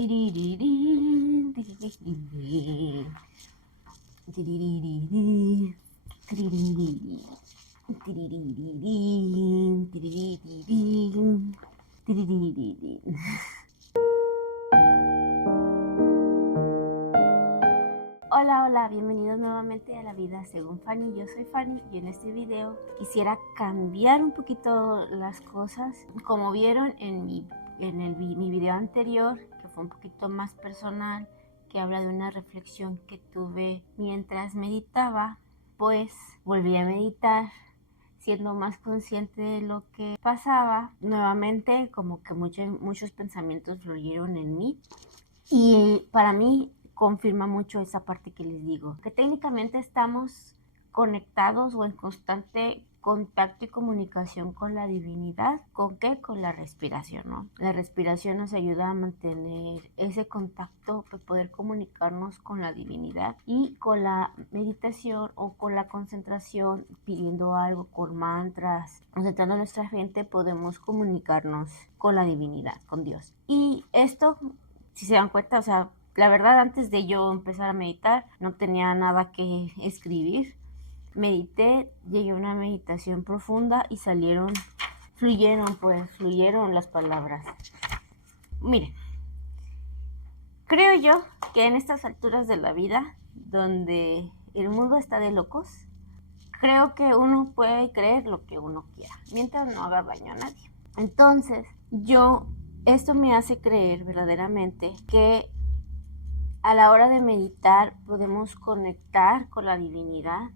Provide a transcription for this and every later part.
Hola, hola, bienvenidos nuevamente a La Vida Según Fanny. Yo soy Fanny y en este video quisiera cambiar un poquito las cosas. Como vieron en mi video anterior, que fue un poquito más personal, que habla de una reflexión que tuve mientras meditaba, pues volví a meditar siendo más consciente de lo que pasaba. Nuevamente como que muchos pensamientos fluyeron en mí y para mí confirma mucho esa parte que les digo, que técnicamente estamos conectados o en constante contacto y comunicación con la divinidad. ¿Con qué? Con la respiración, ¿no? La respiración nos ayuda a mantener ese contacto, de poder comunicarnos con la divinidad, y con la meditación o con la concentración, pidiendo algo, con mantras, concentrando nuestra mente, podemos comunicarnos con la divinidad, con Dios. Y esto, si se dan cuenta, o sea, la verdad, antes de yo empezar a meditar, no tenía nada que escribir. Medité, llegué a una meditación profunda y fluyeron las palabras. Miren, creo yo que en estas alturas de la vida, donde el mundo está de locos, creo que uno puede creer lo que uno quiera, mientras no haga daño a nadie. Entonces, esto me hace creer verdaderamente que a la hora de meditar podemos conectar con la divinidad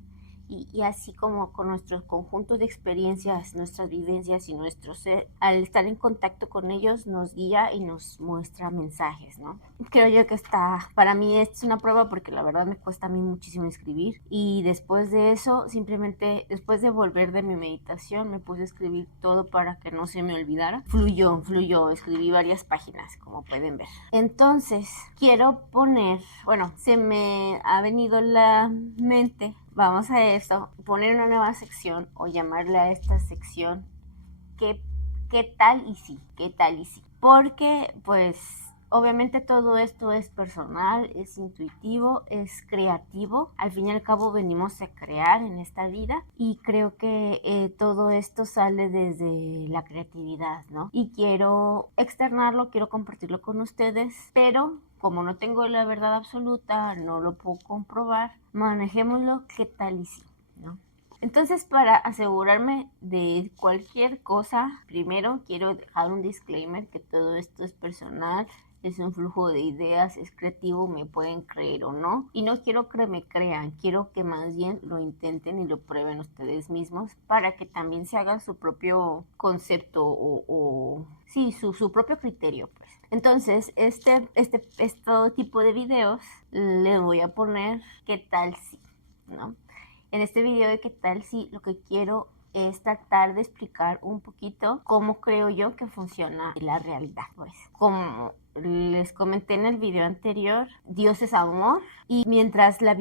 y así como con nuestros conjuntos de experiencias, nuestras vivencias y nuestro ser, al estar en contacto con ellos nos guía y nos muestra mensajes, ¿no? Creo yo que para mí es una prueba, porque la verdad me cuesta a mí muchísimo escribir, y después de eso, simplemente después de volver de mi meditación, me puse a escribir todo para que no se me olvidara. Fluyó, escribí varias páginas, como pueden ver. Entonces, quiero se me ha venido la mente, vamos a esto, poner una nueva sección o llamarle a esta sección ¿qué tal y sí? ¿Qué tal y sí? Porque pues obviamente todo esto es personal, es intuitivo, es creativo. Al fin y al cabo venimos a crear en esta vida, y creo que todo esto sale desde la creatividad, ¿no? Y quiero externarlo, quiero compartirlo con ustedes, pero como no tengo la verdad absoluta, no lo puedo comprobar, manejémoslo qué tal y sí, ¿no? Entonces, para asegurarme de cualquier cosa, primero quiero dejar un disclaimer que todo esto es personal, es un flujo de ideas, es creativo, me pueden creer o no. Y no quiero que me crean, quiero que más bien lo intenten y lo prueben ustedes mismos, para que también se hagan su propio concepto su propio criterio, pues. Entonces, este tipo de videos le voy a poner ¿qué tal si? ¿No? En este video de ¿qué tal si? Lo que quiero es tratar de explicar un poquito cómo creo yo que funciona la realidad. Pues, como les comenté en el video anterior, Dios es amor, y mientras la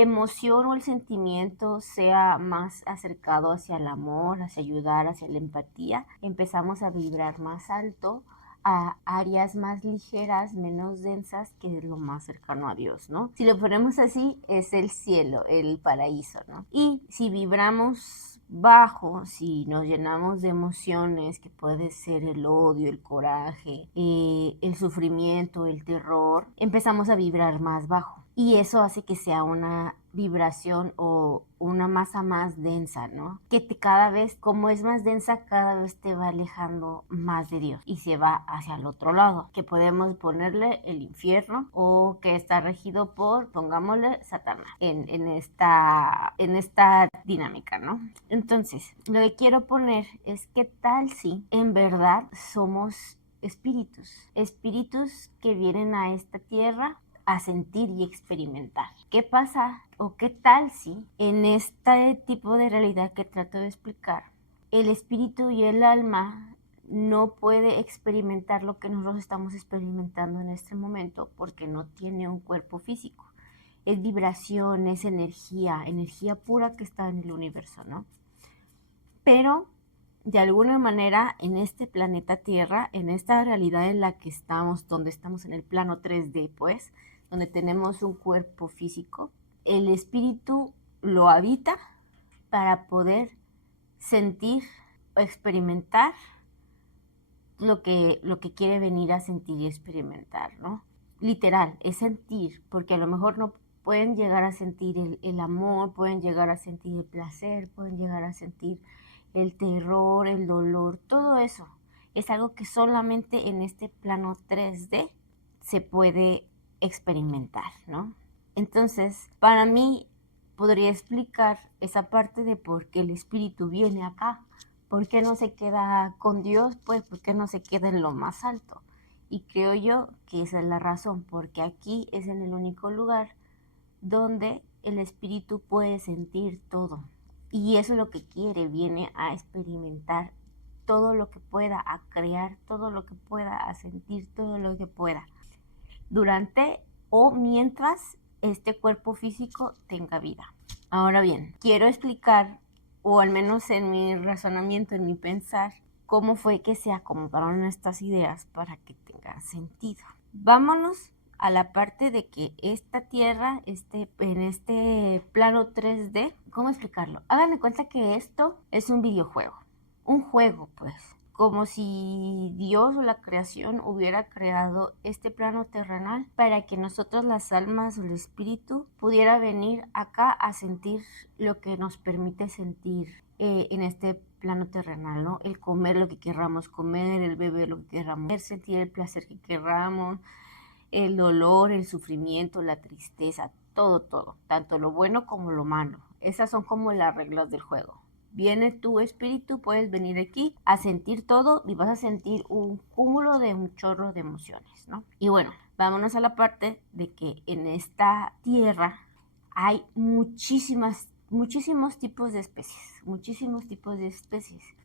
emoción o el sentimiento sea más acercado hacia el amor, hacia ayudar, hacia la empatía, empezamos a vibrar más alto a áreas más ligeras, menos densas, que es lo más cercano a Dios, ¿no? Si lo ponemos así, es el cielo, el paraíso, ¿no? Y si vibramos bajo, si nos llenamos de emociones, que puede ser el odio, el coraje, el sufrimiento, el terror, empezamos a vibrar más bajo. Y eso hace que sea una vibración o una masa más densa, ¿no? Que cada vez, como es más densa, cada vez te va alejando más de Dios y se va hacia el otro lado, que podemos ponerle el infierno, o que está regido por, pongámosle, Satanás en esta dinámica, ¿no? Entonces, lo que quiero poner es ¿qué tal si en verdad somos espíritus que vienen a esta tierra a sentir y experimentar? ¿Qué pasa o qué tal si en este tipo de realidad que trato de explicar, el espíritu y el alma no puede experimentar lo que nosotros estamos experimentando en este momento, porque no tiene un cuerpo físico? Es vibración, es energía pura que está en el universo, ¿no? Pero de alguna manera en este planeta Tierra, en esta realidad en la que estamos, donde estamos en el plano 3D, pues, donde tenemos un cuerpo físico, el espíritu lo habita para poder sentir o experimentar lo que quiere venir a sentir y experimentar, ¿no? Literal, es sentir, porque a lo mejor no pueden llegar a sentir el amor, pueden llegar a sentir el placer, pueden llegar a sentir el terror, el dolor, todo eso. Es algo que solamente en este plano 3D se puede experimentar, ¿no? Entonces, para mí, podría explicar esa parte de por qué el espíritu viene acá. ¿Por qué no se queda con Dios? Pues, ¿por qué no se queda en lo más alto? Y creo yo que esa es la razón, porque aquí es en el único lugar donde el espíritu puede sentir todo. Y eso es lo que quiere, viene a experimentar todo lo que pueda, a crear todo lo que pueda, a sentir todo lo que pueda, durante o mientras este cuerpo físico tenga vida. Ahora bien, quiero explicar, o al menos en mi razonamiento, en mi pensar, cómo fue que se acomodaron estas ideas para que tengan sentido. Vámonos a la parte de que esta tierra, en este plano 3D, ¿cómo explicarlo? Hagan de cuenta que esto es un videojuego, un juego pues, como si Dios o la creación hubiera creado este plano terrenal para que nosotros las almas o el espíritu pudiera venir acá a sentir lo que nos permite sentir en este plano terrenal, ¿no? El comer lo que querramos comer, el beber lo que querramos beber, sentir el placer que querramos, el dolor, el sufrimiento, la tristeza, todo, tanto lo bueno como lo malo. Esas son como las reglas del juego. Viene tu espíritu, puedes venir aquí a sentir todo y vas a sentir un cúmulo de un chorro de emociones, ¿no? Y bueno, vámonos a la parte de que en esta tierra hay muchísimos tipos de especies,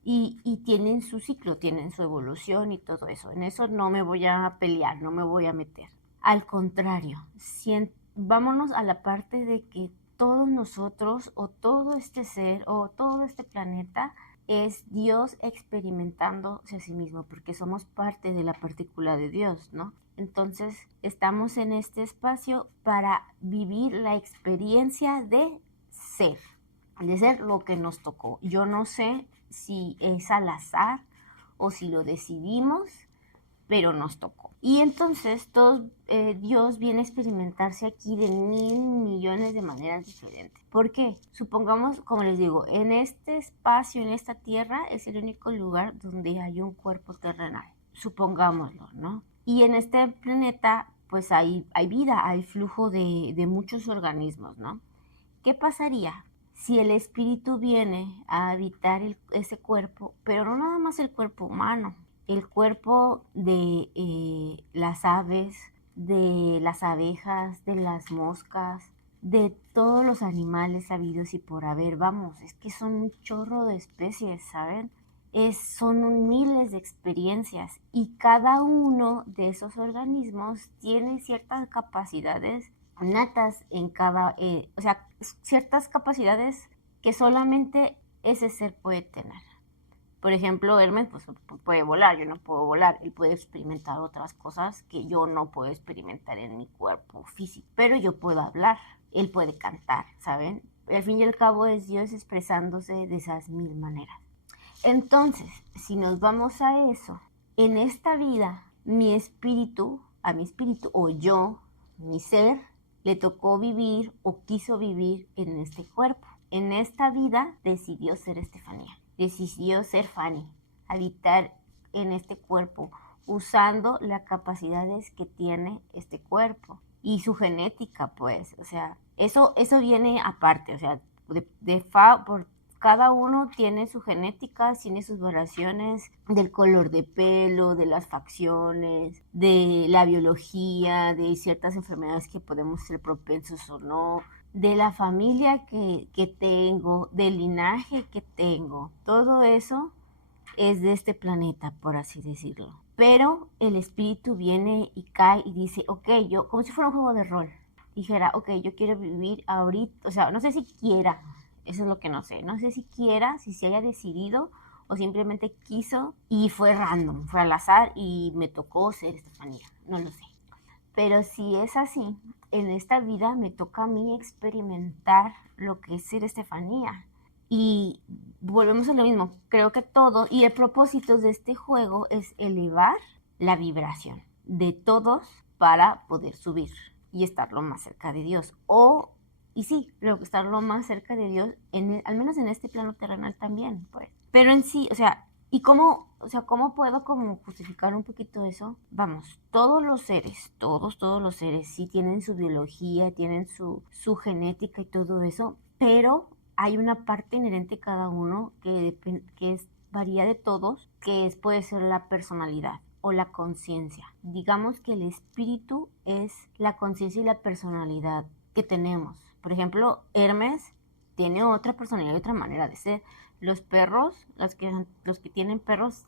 y tienen su ciclo, tienen su evolución y todo eso. En eso no me voy a pelear, no me voy a meter. Al contrario, vámonos a la parte de que todos nosotros o todo este ser o todo este planeta es Dios experimentándose a sí mismo, porque somos parte de la partícula de Dios, ¿no? Entonces estamos en este espacio para vivir la experiencia de ser lo que nos tocó. Yo no sé si es al azar o si lo decidimos, pero nos tocó. Y entonces Dios viene a experimentarse aquí de 1.000 millones de maneras diferentes. ¿Por qué? Supongamos, como les digo, en este espacio, en esta tierra, es el único lugar donde hay un cuerpo terrenal. Supongámoslo, ¿no? Y en este planeta, pues hay vida, hay flujo de muchos organismos, ¿no? ¿Qué pasaría si el espíritu viene a habitar ese cuerpo, pero no nada más el cuerpo humano, el cuerpo de las aves, de las abejas, de las moscas, de todos los animales habidos y por haber? Vamos, es que son un chorro de especies, ¿saben? Son miles de experiencias, y cada uno de esos organismos tiene ciertas capacidades natas en cada, o sea, ciertas capacidades que solamente ese ser puede tener. Por ejemplo, Hermes pues, puede volar, yo no puedo volar. Él puede experimentar otras cosas que yo no puedo experimentar en mi cuerpo físico, pero yo puedo hablar, él puede cantar, ¿saben? Al fin y al cabo es Dios expresándose de esas 1.000 maneras. Entonces, si nos vamos a eso, en esta vida, a mi espíritu, o yo, mi ser, le tocó vivir o quiso vivir en este cuerpo. En esta vida decidió ser Estefanía, decidió ser Fanny, habitar en este cuerpo, usando las capacidades que tiene este cuerpo y su genética, pues, o sea, eso viene aparte, o sea, por cada uno tiene su genética, tiene sus variaciones del color de pelo, de las facciones, de la biología, de ciertas enfermedades que podemos ser propensos o no, de la familia que tengo, del linaje que tengo. Todo eso es de este planeta, por así decirlo. Pero el espíritu viene y cae y dice, ok, yo, como si fuera un juego de rol, dijera, ok, yo quiero vivir ahorita, o sea, no sé si quiera, eso es lo que no sé, no sé si quiera, si se haya decidido o simplemente quiso y fue random, fue al azar y me tocó ser Estefanía, no lo sé. Pero si es así, en esta vida me toca a mí experimentar lo que es ser Estefanía. Y volvemos a lo mismo, creo que todo, y el propósito de este juego es elevar la vibración de todos para poder subir y estar lo más cerca de Dios. Y sí, estar lo más cerca de Dios, al menos en este plano terrenal también, pues. Pero en sí, o sea, ¿y cómo puedo como justificar un poquito eso? Vamos, todos los seres, todos los seres, sí tienen su biología, tienen su genética y todo eso, pero hay una parte inherente de cada uno varía de todos, puede ser la personalidad o la conciencia. Digamos que el espíritu es la conciencia y la personalidad que tenemos. Por ejemplo, Hermes tiene otra personalidad y otra manera de ser. Los perros, los que tienen perros,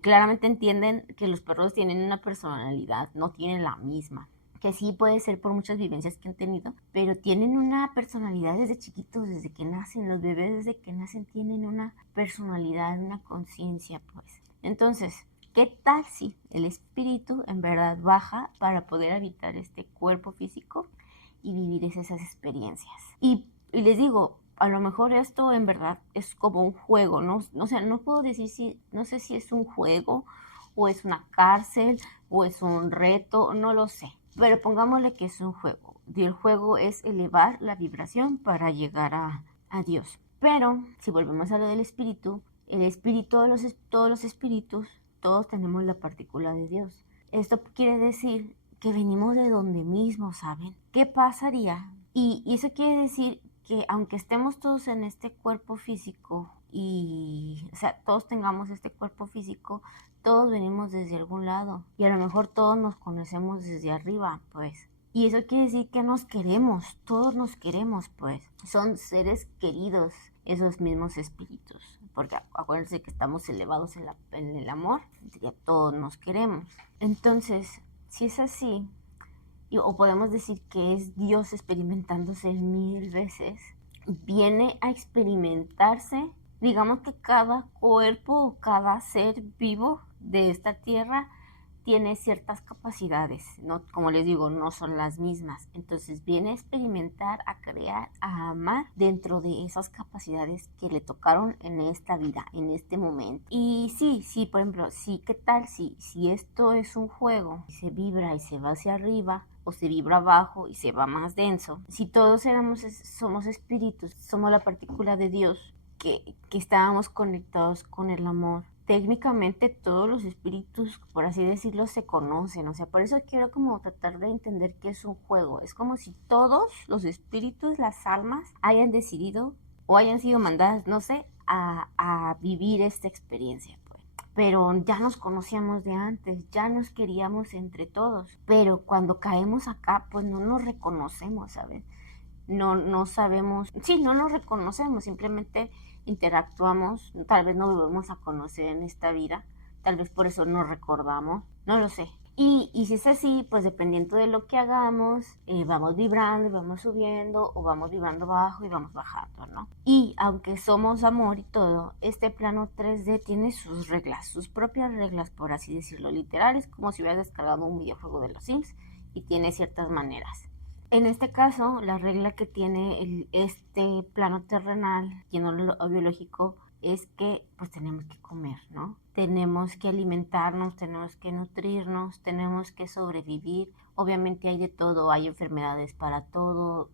claramente entienden que los perros tienen una personalidad, no tienen la misma. Que sí puede ser por muchas vivencias que han tenido, pero tienen una personalidad desde chiquitos, desde que nacen. Los bebés desde que nacen tienen una personalidad, una conciencia, pues. Entonces, ¿qué tal si el espíritu en verdad baja para poder habitar este cuerpo físico y vivir esas experiencias? Y les digo, a lo mejor esto en verdad es como un juego, ¿no? O sea, no puedo decir no sé si es un juego o es una cárcel o es un reto, no lo sé. Pero pongámosle que es un juego. Y el juego es elevar la vibración para llegar a Dios. Pero si volvemos a lo del espíritu, el espíritu, todos los espíritus, todos tenemos la partícula de Dios. Esto quiere decir que venimos de donde mismo, ¿saben? ¿Qué pasaría? Y eso quiere decir que aunque estemos todos en este cuerpo físico o sea, todos tengamos este cuerpo físico, todos venimos desde algún lado y a lo mejor todos nos conocemos desde arriba, pues. Y eso quiere decir que nos queremos, todos nos queremos, pues. Son seres queridos esos mismos espíritus, porque acuérdense que estamos elevados en el amor, ya todos nos queremos. Entonces, si es así, o podemos decir que es Dios experimentándose 1000 veces, viene a experimentarse, digamos que cada cuerpo o cada ser vivo de esta tierra tiene ciertas capacidades, ¿no? Como les digo, no son las mismas. Entonces viene a experimentar, a crear, a amar dentro de esas capacidades que le tocaron en esta vida, en este momento. Y sí, por ejemplo, sí, ¿qué tal si esto es un juego y se vibra y se va hacia arriba? O se vibra abajo y se va más denso. Si todos somos espíritus, somos la partícula de Dios, que estábamos conectados con el amor. Técnicamente todos los espíritus, por así decirlo, se conocen. O sea, por eso quiero como tratar de entender que es un juego. Es como si todos los espíritus, las almas, hayan decidido o hayan sido mandadas, no sé, a vivir esta experiencia. Pero ya nos conocíamos de antes, ya nos queríamos entre todos, pero cuando caemos acá, pues no nos reconocemos, ¿sabes? No sabemos, sí, no nos reconocemos, simplemente interactuamos, tal vez no volvemos a conocer en esta vida, tal vez por eso nos recordamos, no lo sé. Y si es así, pues dependiendo de lo que hagamos, vamos vibrando y vamos subiendo, o vamos vibrando bajo y vamos bajando, ¿no? Y aunque somos amor y todo, este plano 3D tiene sus reglas, sus propias reglas, por así decirlo. Literal, es como si hubieras descargado un videojuego de los Sims y tiene ciertas maneras. En este caso, la regla que tiene este plano terrenal, lleno lo biológico, es que pues tenemos que comer, ¿no? Tenemos que alimentarnos, tenemos que nutrirnos, tenemos que sobrevivir. Obviamente hay de todo, hay enfermedades para todo,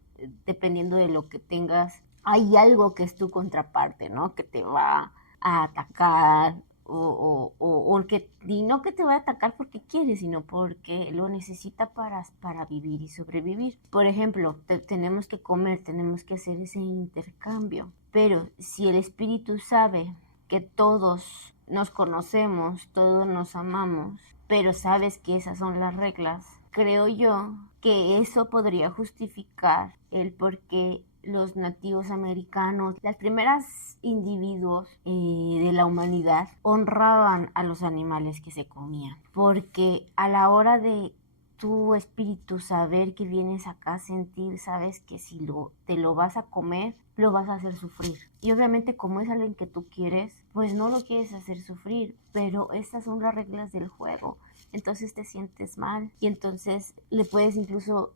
dependiendo de lo que tengas. Hay algo que es tu contraparte, ¿no? Que te va a atacar y no que te va a atacar porque quiere, sino porque lo necesita para vivir y sobrevivir. Por ejemplo, tenemos que comer, tenemos que hacer ese intercambio. Pero si el espíritu sabe que todos nos conocemos, todos nos amamos, pero sabes que esas son las reglas, creo yo que eso podría justificar el por qué los nativos americanos, las primeras individuos de la humanidad, honraban a los animales que se comían, porque a la hora de tu espíritu saber que vienes acá a sentir, sabes que si te lo vas a comer, lo vas a hacer sufrir. Y obviamente como es alguien que tú quieres, pues no lo quieres hacer sufrir, pero estas son las reglas del juego. Entonces te sientes mal y entonces le puedes incluso,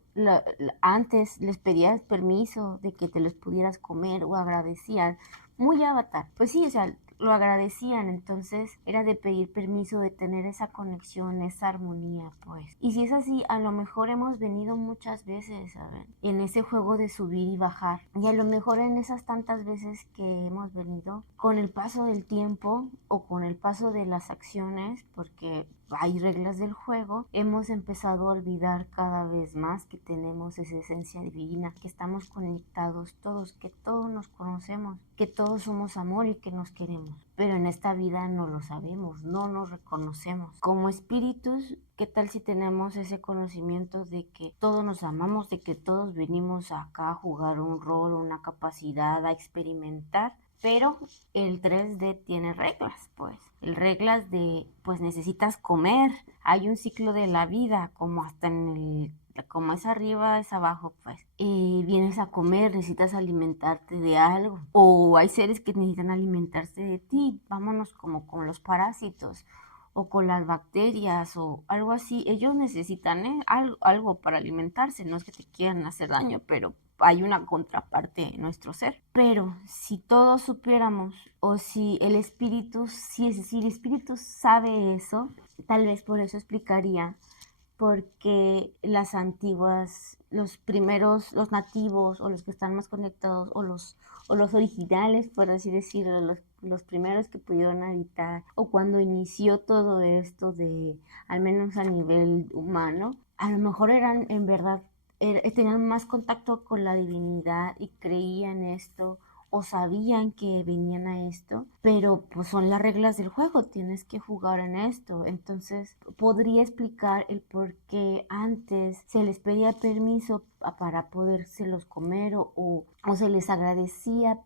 antes les pedías permiso de que te los pudieras comer o agradecían. Muy Avatar, pues sí, o sea, lo agradecían, entonces era de pedir permiso, de tener esa conexión, esa armonía, pues. Y si es así, a lo mejor hemos venido muchas veces, ¿saben? En ese juego de subir y bajar. Y a lo mejor en esas tantas veces que hemos venido, con el paso del tiempo o con el paso de las acciones, porque hay reglas del juego, hemos empezado a olvidar cada vez más que tenemos esa esencia divina, que estamos conectados todos, que todos nos conocemos, que todos somos amor y que nos queremos. Pero en esta vida no lo sabemos, no nos reconocemos. Como espíritus, ¿qué tal si tenemos ese conocimiento de que todos nos amamos, de que todos venimos acá a jugar un rol, una capacidad, a experimentar? Pero el 3D tiene reglas, pues. El reglas de, pues necesitas comer. Hay un ciclo de la vida, como hasta como es arriba, es abajo, pues. Vienes a comer, necesitas alimentarte de algo. O hay seres que necesitan alimentarse de ti. Vámonos como con los parásitos o con las bacterias o algo así. Ellos necesitan algo para alimentarse. No es que te quieran hacer daño, pero hay una contraparte en nuestro ser. Pero si todos supiéramos, o si el espíritu sabe eso, tal vez por eso explicaría porque las antiguas, los primeros, los nativos o los que están más conectados o los originales, por así decirlo, los primeros que pudieron habitar o cuando inició todo esto de, al menos a nivel humano, a lo mejor eran en verdad, tenían más contacto con la divinidad y creían esto o sabían que venían a esto, pero pues son las reglas del juego, tienes que jugar en esto. Entonces podría explicar el por qué antes se les pedía permiso para podérselos comer o se les agradecía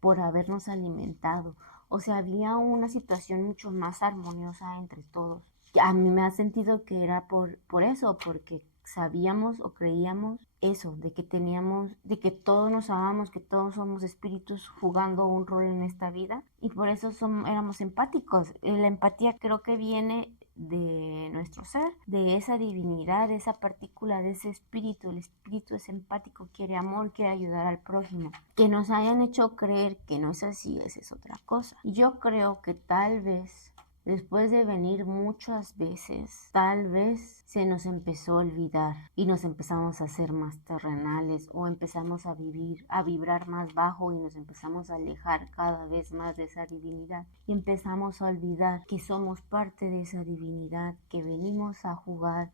por habernos alimentado. O sea, había una situación mucho más armoniosa entre todos. A mí me ha sentido que era por eso, porque sabíamos o creíamos eso, de que teníamos, de que todos nos amamos, que todos somos espíritus jugando un rol en esta vida y por eso éramos empáticos. La empatía creo que viene de nuestro ser, de esa divinidad, de esa partícula, de ese espíritu. El espíritu es empático, quiere amor, quiere ayudar al prójimo. Que nos hayan hecho creer que no es así, esa es otra cosa. Yo creo que tal vez después de venir muchas veces, tal vez se nos empezó a olvidar y nos empezamos a hacer más terrenales o empezamos a vibrar más bajo y nos empezamos a alejar cada vez más de esa divinidad y empezamos a olvidar que somos parte de esa divinidad, que venimos a jugar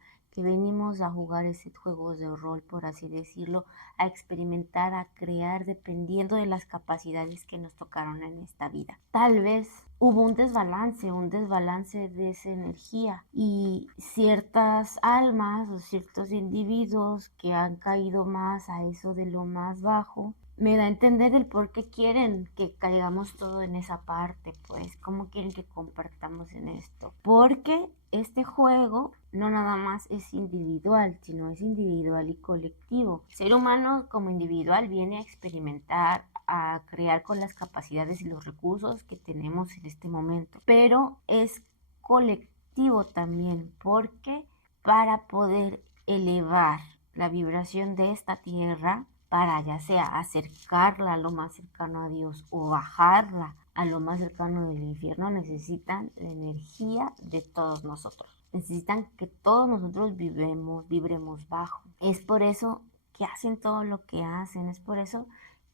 ese juego de rol, por así decirlo, a experimentar, a crear, dependiendo de las capacidades que nos tocaron en esta vida. Tal vez hubo un desbalance de esa energía y ciertas almas o ciertos individuos que han caído más a eso de lo más bajo, me da a entender el por qué quieren que caigamos todo en esa parte, pues, cómo quieren que compartamos en esto. Porque este juego no nada más es individual, sino es individual y colectivo. El ser humano como individual viene a experimentar, a crear con las capacidades y los recursos que tenemos en este momento, pero es colectivo también, porque para poder elevar la vibración de esta tierra, para ya sea acercarla a lo más cercano a Dios o bajarla a lo más cercano del infierno, necesitan la energía de todos nosotros. Necesitan que todos nosotros vibremos bajo. Es por eso que hacen todo lo que hacen, es por eso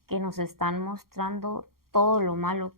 que nos están mostrando todo lo malo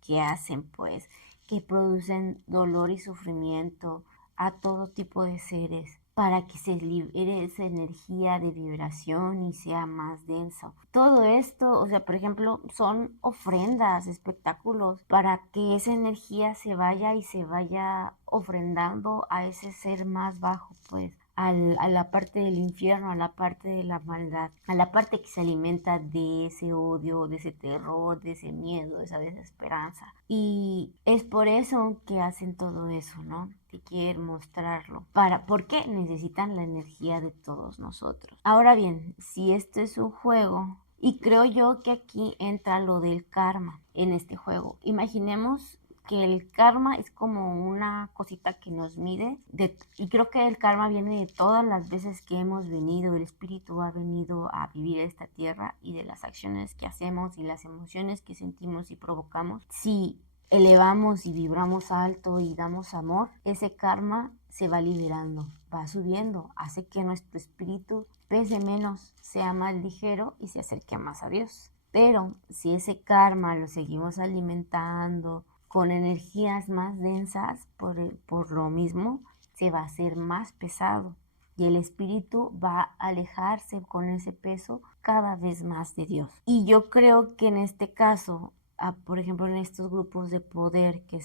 que hacen, pues, que producen dolor y sufrimiento a todo tipo de seres para que se libere esa energía de vibración y sea más denso. Todo esto, o sea, por ejemplo, son ofrendas, espectáculos para que esa energía se vaya ofrendando a ese ser más bajo, pues a la parte del infierno, a la parte de la maldad, a la parte que se alimenta de ese odio, de ese terror, de ese miedo, de esa desesperanza. Y es por eso que hacen todo eso, ¿no? te quieren mostrarlo. ¿Por qué? Necesitan la energía de todos nosotros. Ahora bien, si este es un juego, y creo yo que aquí entra lo del karma en este juego. Imaginemos que el karma es como una cosita que nos mide, y creo que el karma viene de todas las veces que hemos venido, el espíritu ha venido a vivir esta tierra y de las acciones que hacemos y las emociones que sentimos y provocamos. Si elevamos y vibramos alto y damos amor, ese karma se va liberando, va subiendo, hace que nuestro espíritu pese menos, sea más ligero y se acerque más a Dios. Pero si ese karma lo seguimos alimentando con energías más densas, por lo mismo, se va a hacer más pesado y el espíritu va a alejarse con ese peso cada vez más de Dios. Y yo creo que en este caso, por ejemplo, en estos grupos de poder que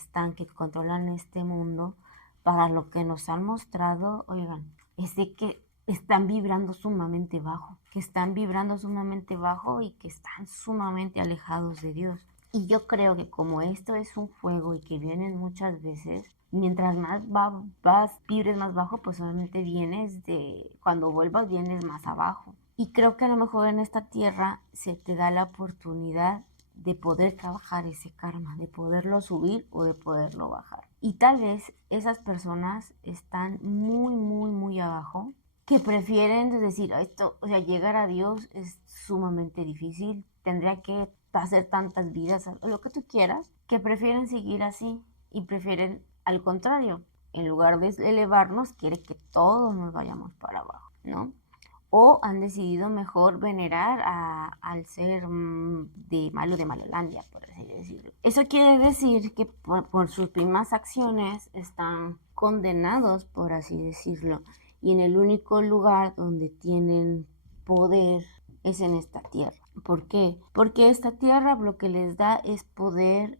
controlan este mundo, para lo que nos han mostrado, oigan, es de que están vibrando sumamente bajo, y que están sumamente alejados de Dios. Y yo creo que como esto es un juego y que vienen muchas veces, mientras más vibres más bajo, pues obviamente cuando vuelvas vienes más abajo. Y creo que a lo mejor en esta tierra se te da la oportunidad de poder trabajar ese karma, de poderlo subir o de poderlo bajar. Y tal vez esas personas están muy, muy, muy abajo, que prefieren decir, esto, o sea, llegar a Dios es sumamente difícil, tendría que hacer tantas vidas, o lo que tú quieras, que prefieren seguir así y prefieren, al contrario, en lugar de elevarnos, quiere que todos nos vayamos para abajo, ¿no? O han decidido mejor venerar al ser de malo de Malolandia, por así decirlo. Eso quiere decir que por sus mismas acciones están condenados, por así decirlo, y en el único lugar donde tienen poder es en esta tierra. ¿Por qué? Porque esta tierra lo que les da es poder,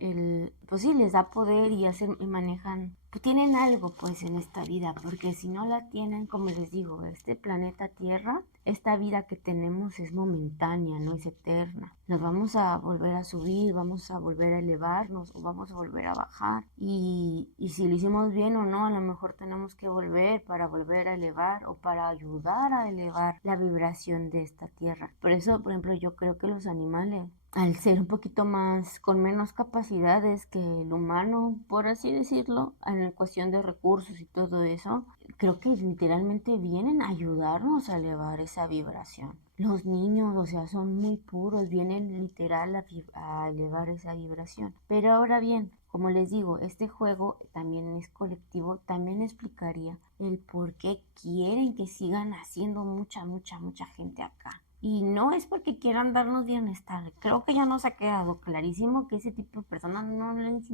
pues sí, les da poder y manejan, pues tienen algo pues en esta vida, porque si no la tienen, como les digo, este planeta Tierra, esta vida que tenemos es momentánea, no es eterna. Nos vamos a volver a subir, vamos a volver a elevarnos o vamos a volver a bajar. Y si lo hicimos bien o no, a lo mejor tenemos que volver para volver a elevar o para ayudar a elevar la vibración de esta tierra. Por eso, por ejemplo, yo creo que los animales, al ser un poquito más, con menos capacidades que el humano, por así decirlo, en cuestión de recursos y todo eso, creo que literalmente vienen a ayudarnos a elevar esa vibración. Los niños, o sea, son muy puros, vienen literal a elevar esa vibración. Pero ahora bien, como les digo, este juego también es colectivo, también explicaría el por qué quieren que sigan haciendo mucha, mucha, mucha gente acá. Y no es porque quieran darnos bienestar. Creo que ya nos ha quedado clarísimo que ese tipo de personas no les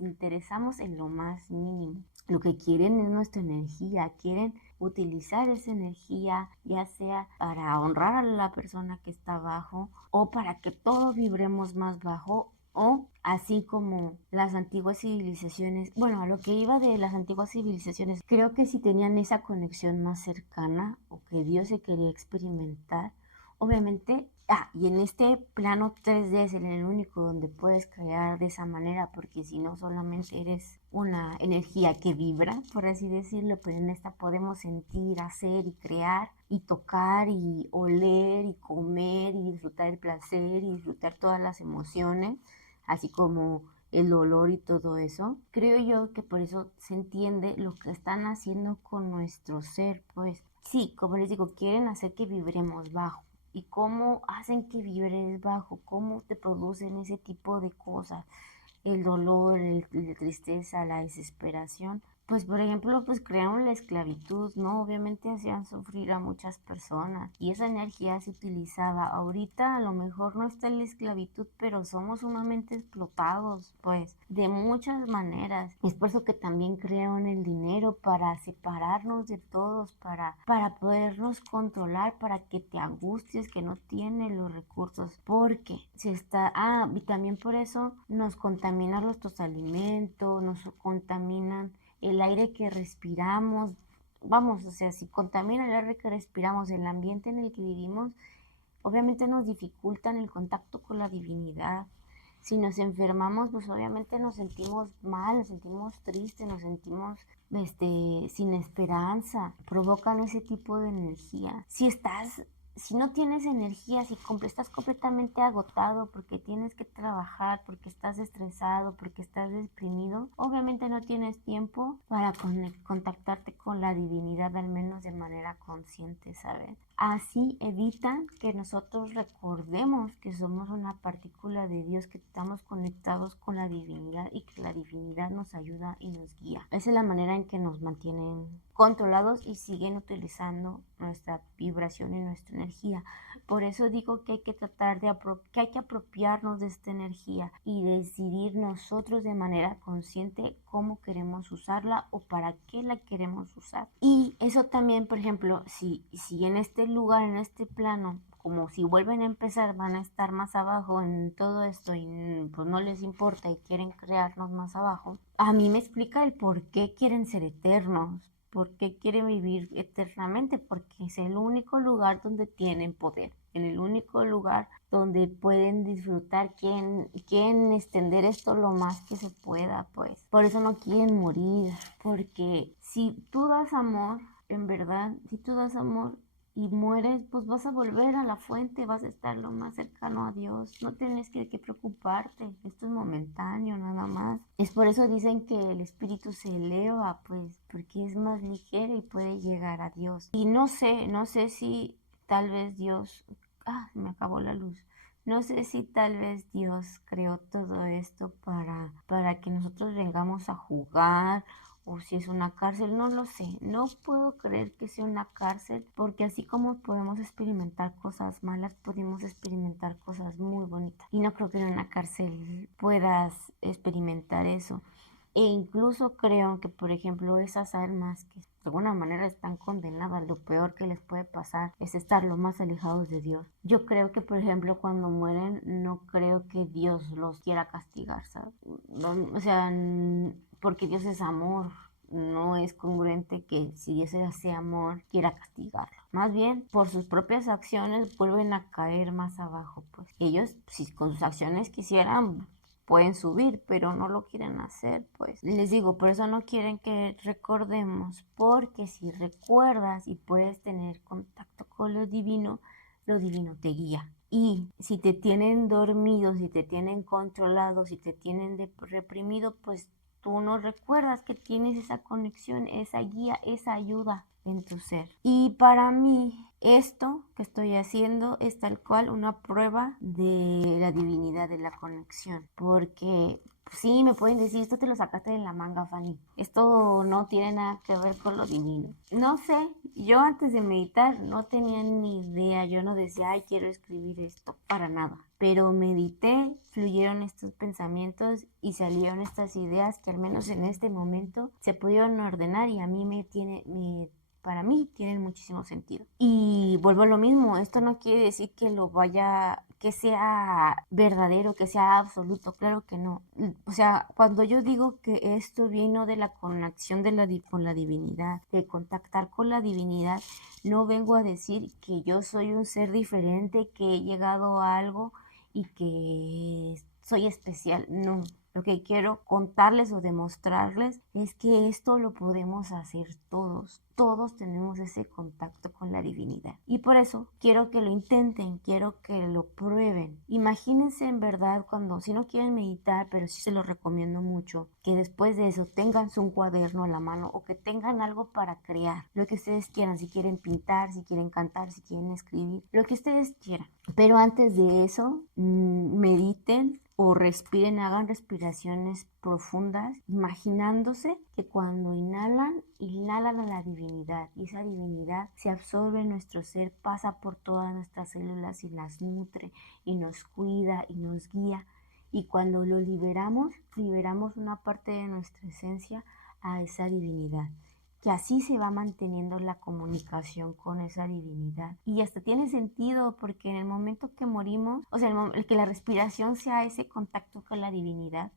interesamos en lo más mínimo. Lo que quieren es nuestra energía, quieren utilizar esa energía, ya sea para honrar a la persona que está abajo o para que todos vibremos más bajo, o así como las antiguas civilizaciones, bueno, a lo que iba de las antiguas civilizaciones, creo que si tenían esa conexión más cercana o que Dios se quería experimentar, obviamente, y en este plano 3D es el único donde puedes crear de esa manera, porque si no solamente eres una energía que vibra, por así decirlo, pero en esta podemos sentir, hacer y crear y tocar y oler y comer y disfrutar el placer y disfrutar todas las emociones, así como el dolor y todo eso. Creo yo que por eso se entiende lo que están haciendo con nuestro ser, pues sí, como les digo, quieren hacer que vibremos bajo. ¿Y cómo hacen que vibres bajo? ¿Cómo te producen ese tipo de cosas? El dolor, la tristeza, la desesperación. Pues por ejemplo, pues crearon la esclavitud, ¿no? Obviamente hacían sufrir a muchas personas y esa energía se utilizaba. Ahorita a lo mejor no está la esclavitud, pero somos sumamente explotados, pues, de muchas maneras. Es por eso que también crearon el dinero para separarnos de todos, para podernos controlar, para que te angusties, que no tienes los recursos, porque y también por eso nos contaminan nuestros alimentos, nos contaminan el aire que respiramos. Vamos, o sea, si contamina el aire que respiramos, el ambiente en el que vivimos, obviamente nos dificultan el contacto con la divinidad. Si nos enfermamos, pues obviamente nos sentimos mal, nos sentimos tristes, nos sentimos sin esperanza. Provocan ese tipo de energía. Si no tienes energía, si estás completamente agotado porque tienes que trabajar, porque estás estresado, porque estás deprimido, obviamente no tienes tiempo para contactarte con la divinidad, al menos de manera consciente, ¿sabes? Así evitan que nosotros recordemos que somos una partícula de Dios, que estamos conectados con la divinidad y que la divinidad nos ayuda y nos guía. Esa es la manera en que nos mantienen controlados y siguen utilizando nuestra vibración y nuestra energía. Por eso digo que hay que tratar que hay que apropiarnos de esta energía y decidir nosotros de manera consciente cómo queremos usarla o para qué la queremos usar. Y eso también, por ejemplo, si en este lugar, en este plano, como si vuelven a empezar, van a estar más abajo en todo esto y pues no les importa y quieren crearnos más abajo, a mí me explica el por qué quieren ser eternos. ¿Por qué quieren vivir eternamente? Porque es el único lugar donde tienen poder, en el único lugar donde pueden disfrutar, quieren extender esto lo más que se pueda, pues. Por eso no quieren morir, porque si tú das amor, en verdad, si tú das amor y mueres, pues vas a volver a la fuente, vas a estar lo más cercano a Dios. No tienes que preocuparte, esto es momentáneo nada más. Es por eso dicen que el espíritu se eleva, pues, porque es más ligero y puede llegar a Dios. Y no sé si tal vez Dios... me acabó la luz. No sé si tal vez Dios creó todo esto para que nosotros vengamos a jugar o si es una cárcel, no lo sé. No puedo creer que sea una cárcel porque así como podemos experimentar cosas malas, podemos experimentar cosas muy bonitas. Y no creo que en una cárcel puedas experimentar eso. E incluso creo que, por ejemplo, esas almas que de alguna manera están condenadas, lo peor que les puede pasar es estar lo más alejados de Dios. Yo creo que, por ejemplo, cuando mueren, no creo que Dios los quiera castigar, ¿sabes? No, o sea, porque Dios es amor. No es congruente que si ese amor quiera castigarlo. Más bien, por sus propias acciones vuelven a caer más abajo. Pues ellos, si con sus acciones quisieran, pueden subir, pero no lo quieren hacer, pues. Les digo, por eso no quieren que recordemos, porque si recuerdas y puedes tener contacto con lo divino te guía. Y si te tienen dormido, si te tienen controlado, si te tienen reprimido, pues tú no recuerdas que tienes esa conexión, esa guía, esa ayuda en tu ser. Y para mí, esto que estoy haciendo es tal cual una prueba de la divinidad de la conexión. Porque sí, me pueden decir, esto te lo sacaste de la manga, Fanny. Esto no tiene nada que ver con lo divino. No sé, yo antes de meditar no tenía ni idea. Yo no decía, ay, quiero escribir esto, para nada. Pero medité, fluyeron estos pensamientos y salieron estas ideas que al menos en este momento se pudieron ordenar y a mí para mí tienen muchísimo sentido. Y vuelvo a lo mismo, esto no quiere decir que sea verdadero, que sea absoluto, claro que no. O sea, cuando yo digo que esto vino de la conexión con la divinidad, de contactar con la divinidad, no vengo a decir que yo soy un ser diferente, que he llegado a algo y que soy especial, no. Lo que quiero contarles o demostrarles es que esto lo podemos hacer todos. Todos tenemos ese contacto con la divinidad. Y por eso quiero que lo intenten, quiero que lo prueben. Imagínense en verdad si no quieren meditar, pero sí se lo recomiendo mucho, que después de eso tengan un cuaderno a la mano o que tengan algo para crear. Lo que ustedes quieran, si quieren pintar, si quieren cantar, si quieren escribir, lo que ustedes quieran. Pero antes de eso, mediten o respiren, hagan respiraciones profundas, imaginándose que cuando inhalan a la divinidad y esa divinidad se absorbe en nuestro ser, pasa por todas nuestras células y las nutre y nos cuida y nos guía. Y cuando lo liberamos una parte de nuestra esencia a esa divinidad. Que así se va manteniendo la comunicación con esa divinidad. Y hasta tiene sentido porque en el momento que morimos, o sea, el que la respiración sea ese contacto con la divinidad,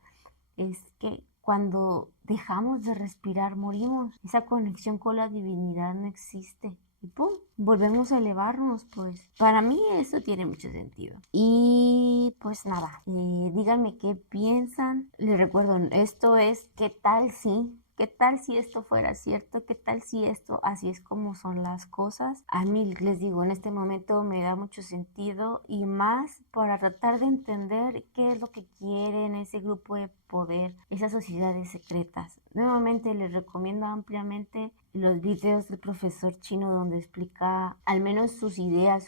es que cuando dejamos de respirar morimos. Esa conexión con la divinidad no existe. y pum, volvemos a elevarnos, pues. Para mí eso tiene mucho sentido. Y pues nada, díganme qué piensan. Les recuerdo, esto es ¿qué tal si? ¿Qué tal si esto fuera cierto? ¿Qué tal si esto así es como son las cosas? A mí les digo, en este momento me da mucho sentido y más para tratar de entender qué es lo que quieren ese grupo de poder, esas sociedades secretas. Nuevamente les recomiendo ampliamente los videos del profesor chino donde explica al menos sus ideas,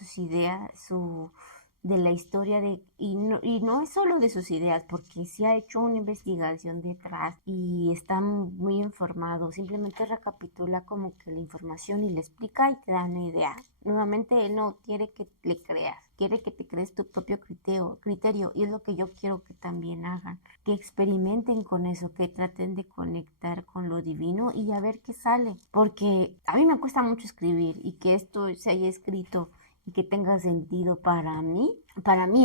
de la historia y no es solo de sus ideas, porque sí ha hecho una investigación detrás y está muy informado, simplemente recapitula como que la información y le explica y te da una idea. Nuevamente él no quiere que le creas, quiere que te crees tu propio criterio y es lo que yo quiero que también hagan, que experimenten con eso, que traten de conectar con lo divino y a ver qué sale, porque a mí me cuesta mucho escribir y que esto se haya escrito y que tenga sentido para mí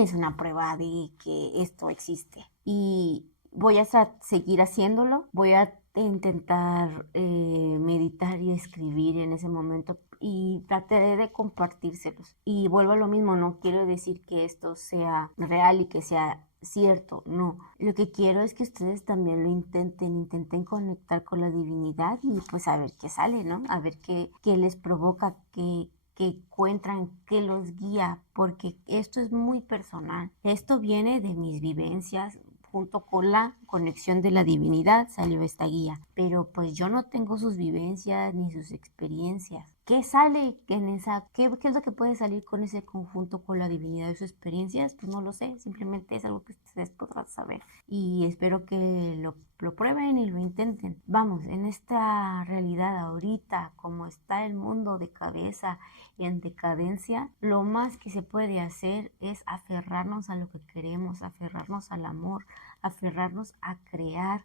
es una prueba de que esto existe. Y voy a seguir haciéndolo, voy a intentar meditar y escribir en ese momento y trataré de compartírselos. Y vuelvo a lo mismo, no quiero decir que esto sea real y que sea cierto, no. Lo que quiero es que ustedes también lo intenten conectar con la divinidad y pues a ver qué sale, ¿no? A ver qué les provoca, que encuentran, que los guía, porque esto es muy personal. Esto viene de mis vivencias, junto con la conexión de la divinidad salió esta guía, pero pues yo no tengo sus vivencias ni sus experiencias. ¿Qué sale en qué es lo que puede salir con ese conjunto con la divinidad de sus experiencias? Pues no lo sé, simplemente es algo que ustedes podrán saber y espero que lo prueben y lo intenten. Vamos, en esta realidad ahorita, como está el mundo de cabeza y en decadencia, lo más que se puede hacer es aferrarnos a lo que queremos, aferrarnos al amor, aferrarnos a crear,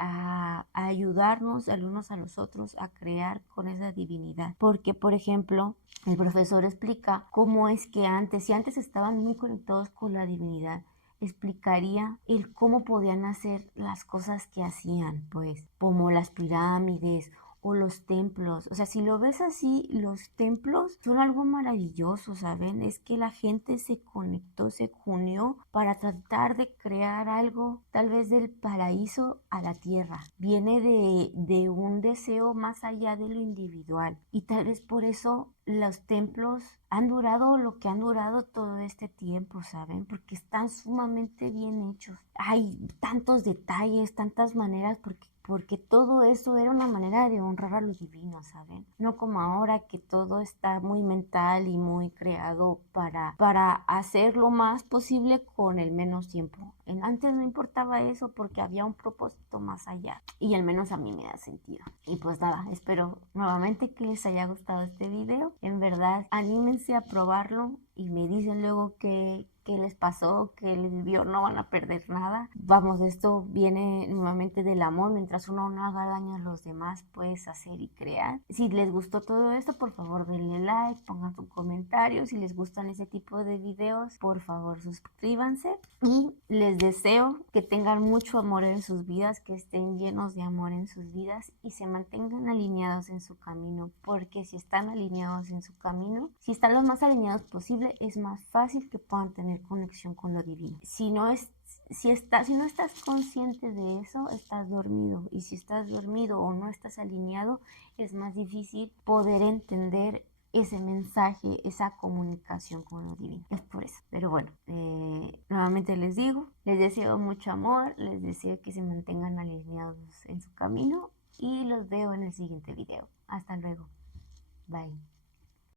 a ayudarnos el unos a los otros a crear con esa divinidad. Porque, por ejemplo, el profesor explica cómo es que si antes estaban muy conectados con la divinidad, explicaría el cómo podían hacer las cosas que hacían, pues, como las pirámides o los templos. O sea, si lo ves así, los templos son algo maravilloso, ¿saben? Es que la gente se conectó, se unió para tratar de crear algo, tal vez del paraíso a la tierra. Viene de un deseo más allá de lo individual. Y tal vez por eso los templos han durado lo que han durado todo este tiempo, ¿saben? Porque están sumamente bien hechos. Hay tantos detalles, tantas maneras, porque todo eso era una manera de honrar a lo divino, ¿saben? No como ahora que todo está muy mental y muy creado para hacer lo más posible con el menos tiempo. Antes no importaba eso porque había un propósito más allá y al menos a mí me da sentido. Y pues nada, espero nuevamente que les haya gustado este video. En verdad, anímense a probarlo y me dicen luego qué les pasó, qué les vivió, no van a perder nada. Vamos, esto viene nuevamente del amor, mientras uno no haga daño a los demás, puedes hacer y crear. Si les gustó todo esto, por favor denle like, pongan su comentario. Si les gustan ese tipo de videos, por favor suscríbanse y les deseo que tengan mucho amor en sus vidas, que estén llenos de amor en sus vidas y se mantengan alineados en su camino, porque si están alineados en su camino, si están lo más alineados posible, es más fácil que puedan tener conexión con lo divino. Si no estás consciente de eso, estás dormido. Y si estás dormido o no estás alineado, es más difícil poder entender ese mensaje, esa comunicación con lo divino. Es por eso. Pero bueno, nuevamente les digo, les deseo mucho amor, les deseo que se mantengan alineados en su camino y los veo en el siguiente video. Hasta luego. Bye.